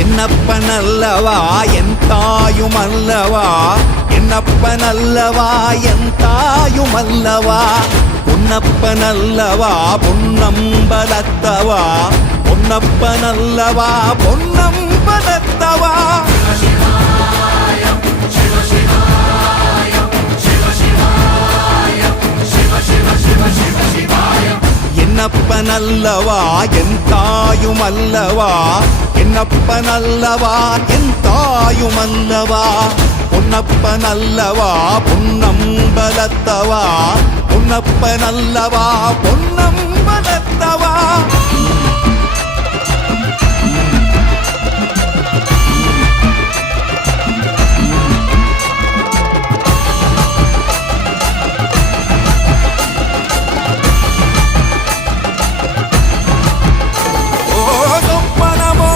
என்னப்பனல்லவா என் தாயுமல்லவா, என்னப்பனல்லவா என் தாயுமல்லவா, பொன்னப்பனல்லவா பொன்னம்பலத்தவா, பொன்னப்பனல்லவா பொன்னம்பலத்தவா. என்னப்பனல்லவா என் தாயுமல்லவா, என்னப்பனல்லவா என் தாயுமல்லவா, பொன்னப்பனல்லவா பொன்னம்பலத்தவா, பொன்னப்பனல்லவா பொன்னம்பலத்தவா.